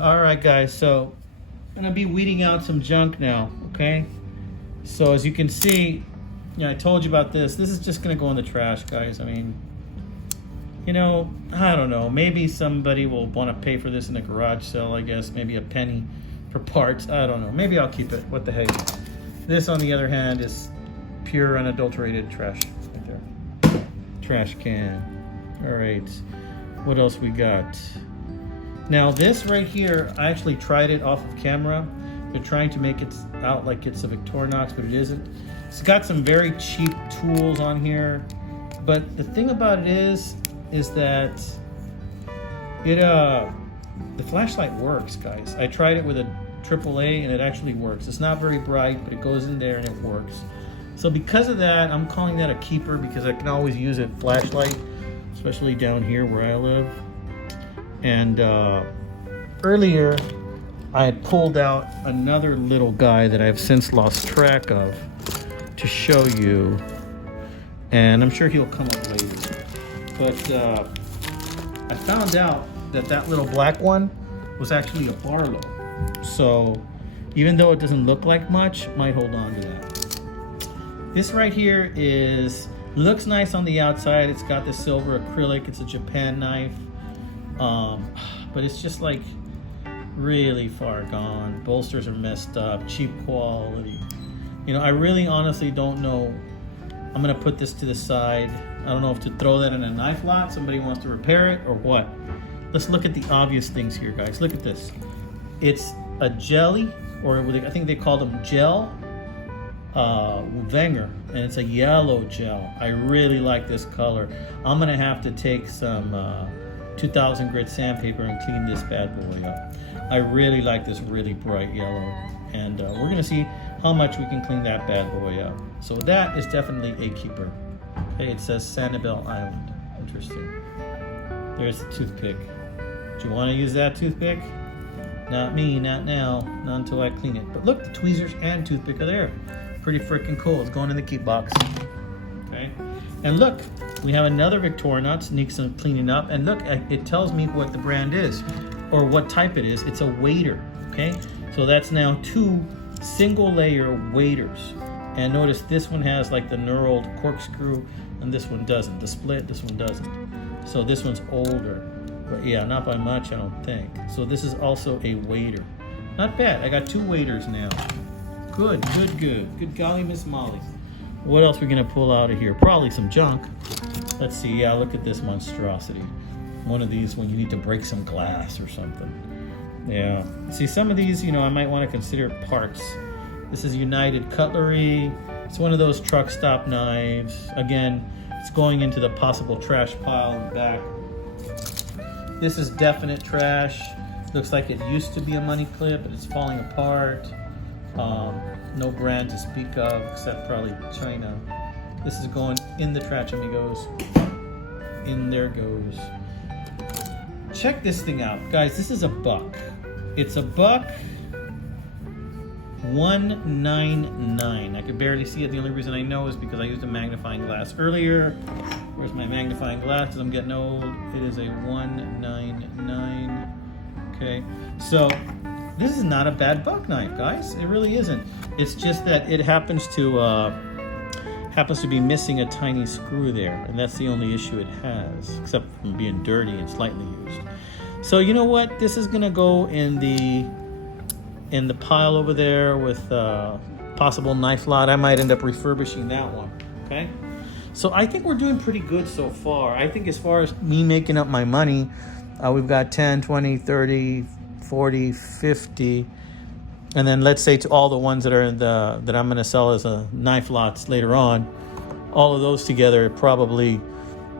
All right, guys. So I'm gonna be weeding out some junk now. Okay. So as you can see, I told you about this. This is just gonna go in the trash, guys. I mean, I don't know. Maybe somebody will want to pay for this in a garage sale. I guess maybe a penny for parts. I don't know. Maybe I'll keep it. What the heck? This, on the other hand, is pure unadulterated trash. Right there. Trash can. All right. What else we got? Now this right here, I actually tried it off of camera. They're trying to make it out like it's a Victorinox, but it isn't. It's got some very cheap tools on here. But the thing about it is that the flashlight works, guys. I tried it with a AAA and it actually works. It's not very bright, but it goes in there and it works. So because of that, I'm calling that a keeper because I can always use a flashlight, especially down here where I live. And earlier, I had pulled out another little guy that I've since lost track of to show you. And I'm sure he'll come up later. But I found out that that little black one was actually a Barlow. So even though it doesn't look like much, might hold on to that. This right here looks nice on the outside. It's got the silver acrylic. It's a Japan knife. But it's just like really far gone. Bolsters are messed up, cheap quality. I really honestly don't know. I'm gonna put this to the side. I don't know if to throw that in a knife lot, somebody wants to repair it or what. Let's look at the obvious things here, guys. Look at this. It's a jelly, or I think they call them gel, Wanger, and it's a yellow gel. I really like this color. I'm gonna have to take some 2000 grit sandpaper and clean this bad boy up. I really like this really bright yellow, and we're gonna see how much we can clean that bad boy up. So that is definitely a keeper. Okay, it says Sanibel Island. Interesting. There's the toothpick. Do you want to use that toothpick? Not me, not now, not until I clean it. But look, the tweezers and toothpick are there. Pretty freaking cool. It's going in the keep box. Okay, and look, we have another Victorinox, needs some cleaning up. And look, it tells me what the brand is or what type it is. It's a wader. Okay, so that's now 2 single layer waders. And notice this one has like the knurled corkscrew and this one doesn't. The split, this one doesn't. So this one's older, but yeah, not by much, I don't think. So this is also a wader. Not bad. I got 2 waders now. Good, good, good. Good golly, Miss Molly. What else are we gonna pull out of here? Probably some junk. Let's see. Yeah, look at this monstrosity. One of these when you need to break some glass or something. Yeah. See, some of these, I might want to consider parts. This is United Cutlery. It's one of those truck stop knives. Again, it's going into the possible trash pile in the back. This is definite trash. Looks like it used to be a money clip, but it's falling apart. No brand to speak of, except probably China. This is going in the trash, amigos. In there goes. Check this thing out. Guys, this is a buck. It's a buck. $1.99. I could barely see it. The only reason I know is because I used a magnifying glass earlier. Where's my magnifying glass? Because I'm getting old. It is a $1.99. Okay, so this is not a bad buck knife, guys. It really isn't. It's just that it happens to be missing a tiny screw there, and that's the only issue it has, except from being dirty and slightly used. So you know what? This is gonna go in the pile over there with possible knife lot. I might end up refurbishing that one. Okay, so I think we're doing pretty good so far. I think as far as me making up my money, we've got 10, 20, 30, 40, 50, and then let's say to all the ones that are that I'm going to sell as a knife lots later on, all of those together probably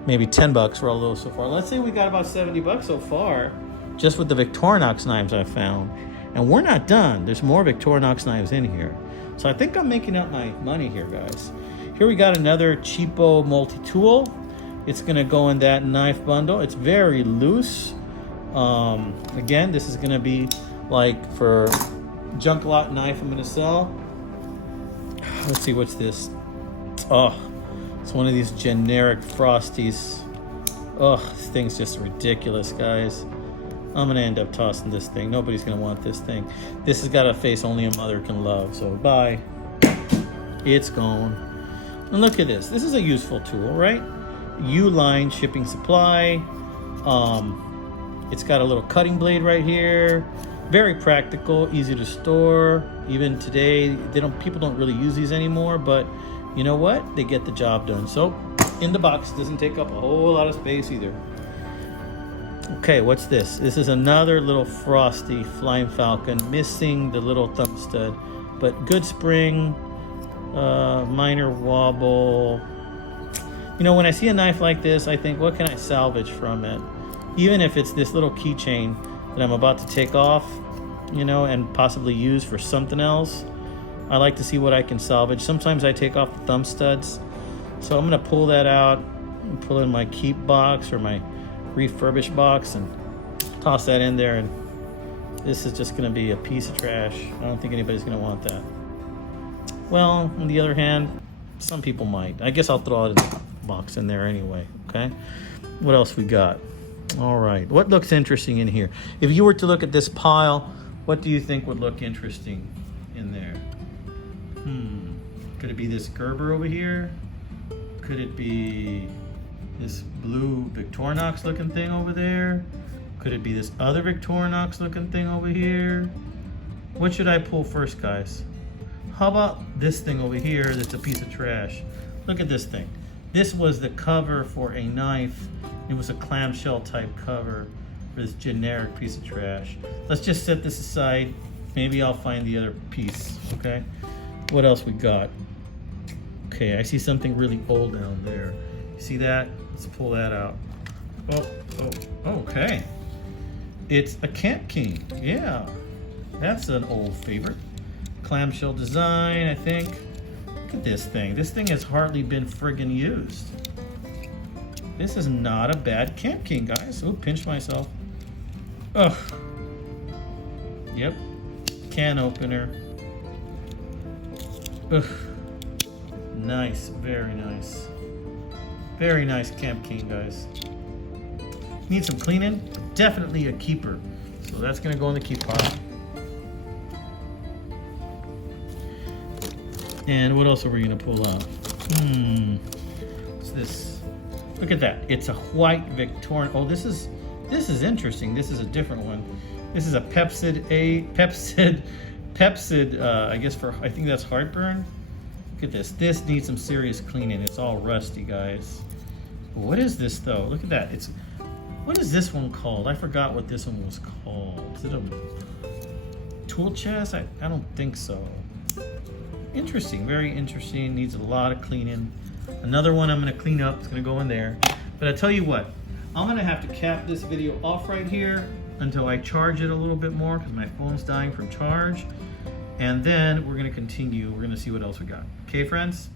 maybe $10 for all of those so far. Let's say we got about $70 so far just with the Victorinox knives I found. And we're not done. There's more Victorinox knives in here. So I think I'm making up my money here, guys. Here we got another cheapo multi-tool. It's gonna go in that knife bundle. It's very loose. Again, this is gonna be like for junk lot knife I'm gonna sell. Let's see, what's this? Oh, it's one of these generic Frosties. Oh, this thing's just ridiculous, guys. I'm gonna end up tossing this thing. Nobody's gonna want this thing. This has got a face only a mother can love. So bye. It's gone. And look at this. This is a useful tool, right? U-line shipping supply. It's got a little cutting blade right here. Very practical, easy to store. Even today, people don't really use these anymore, but you know what? They get the job done. So in the box, doesn't take up a whole lot of space either. Okay, what's this? This is another little Frosty Flying Falcon, missing the little thumb stud, but good spring, minor wobble. You know, when I see a knife like this, I think, what can I salvage from it? Even if it's this little keychain that I'm about to take off, you know, and possibly use for something else, I like to see what I can salvage. Sometimes I take off the thumb studs. So I'm gonna pull that out and pull in my keep box or my refurbished box and toss that in there, and this is just gonna be a piece of trash. I don't think anybody's gonna want that. Well, on the other hand, some people might. I guess I'll throw it in the box in there anyway, okay? What else we got? All right, what looks interesting in here? If you were to look at this pile, what do you think would look interesting in there? Could it be this Gerber over here? Could it be this blue Victorinox looking thing over there? Could it be this other Victorinox looking thing over here? What should I pull first, guys? How about this thing over here that's a piece of trash? Look at this thing. This was the cover for a knife. It was a clamshell type cover for this generic piece of trash. Let's just set this aside. Maybe I'll find the other piece, okay? What else we got? Okay, I see something really old down there. You see that? Let's pull that out. Oh, okay. It's a Camp King, yeah. That's an old favorite. Clamshell design, I think. Look at this thing. This thing has hardly been friggin' used. This is not a bad Camp King, guys. Oh, pinched myself. Ugh. Yep. Can opener. Ugh. Nice, very nice. Very nice Camp King, guys. Need some cleaning? Definitely a keeper. So that's gonna go in the keep pile. And what else are we gonna pull out? What's this? Look at that. It's a white Victorian. Oh, this is interesting. This is a different one. This is a Pepsid. I guess I think that's heartburn. Look at this. This needs some serious cleaning. It's all rusty, guys. What is this though? Look at that. What is this one called? I forgot what this one was called. Is it a tool chest? I don't think so. Interesting, very interesting. Needs a lot of cleaning. Another one I'm gonna clean up. It's gonna go in there. But I tell you what, I'm gonna have to cap this video off right here until I charge it a little bit more because my phone's dying from charge. And then we're gonna continue. We're gonna see what else we got. Okay, friends?